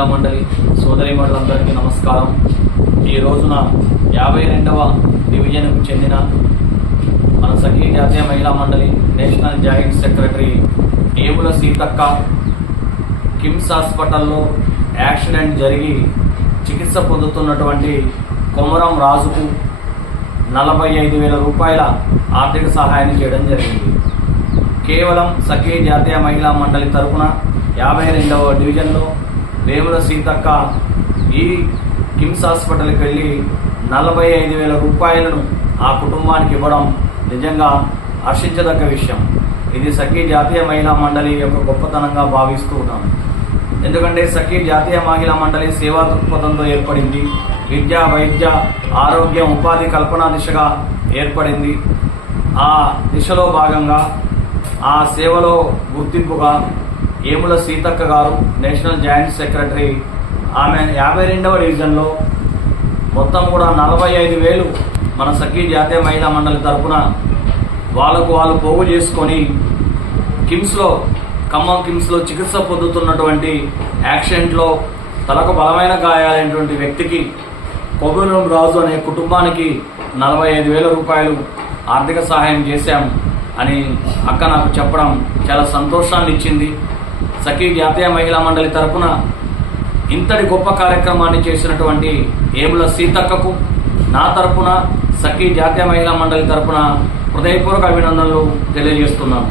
మహిళా మండలి సోదరీమణులందరికీ నమస్కారం. ఈ రోజున 52వ డివిజన్కు చెందిన మన సఖీ జాతీయ మహిళా మండలి national joint secretary Yemula Seethakka KIMS హాస్పిటల్లో యాక్సిడెంట్ జరిగి చికిత్స పొందుతున్నటువంటి కొమరం రాజుకు 45,000 రూపాయల ఆర్థిక సహాయాన్ని చేయడం జరిగింది. కేవలం సఖీ జాతీయ మహిళా మండలి తరఫున 52వ డివిజన్లో వేముల సీతక్క ఈ కిమ్స్ హాస్పిటల్కి వెళ్ళి 45,000 రూపాయలను ఆ కుటుంబానికి ఇవ్వడం నిజంగా హర్షించదగ్గ విషయం. ఇది సఖీ జాతీయ మహిళా మండలి యొక్క గొప్పతనంగా భావిస్తూ ఉన్నాను. ఎందుకంటే సఖీ జాతీయ మహిళా మండలి సేవా దృక్పథంతో ఏర్పడింది. విద్య, వైద్య, ఆరోగ్యం, ఉపాధి కల్పన దిశగా ఏర్పడింది. ఆ దిశలో భాగంగా ఆ సేవలో గుర్తింపుగా ఏముల సీతక్క గారు నేషనల్ జాయింట్ సెక్రటరీ ఆమె 52వ డివిజన్లో మొత్తం కూడా 45,000 మన సఖీ జాతీయ మహిళా మండలి తరఫున వాళ్ళు పోగు చేసుకొని ఖమ్మం కిమ్స్లో చికిత్స పొందుతున్నటువంటి యాక్సిడెంట్లో తలకు బలమైన గాయాలైనటువంటి వ్యక్తికి కొమరం రాజు అనే కుటుంబానికి 45,000 రూపాయలు ఆర్థిక సహాయం చేశాం అని అక్క నాకు చెప్పడం చాలా సంతోషాన్ని ఇచ్చింది. సఖీ జాతీయ మహిళా మండలి తరఫున ఇంతటి గొప్ప కార్యక్రమాన్ని చేసినటువంటి ఏముల సీతక్కకు నా తరఫున సఖీ జాతీయ మహిళా మండలి తరఫున హృదయపూర్వక అభినందనలు తెలియజేస్తున్నాను.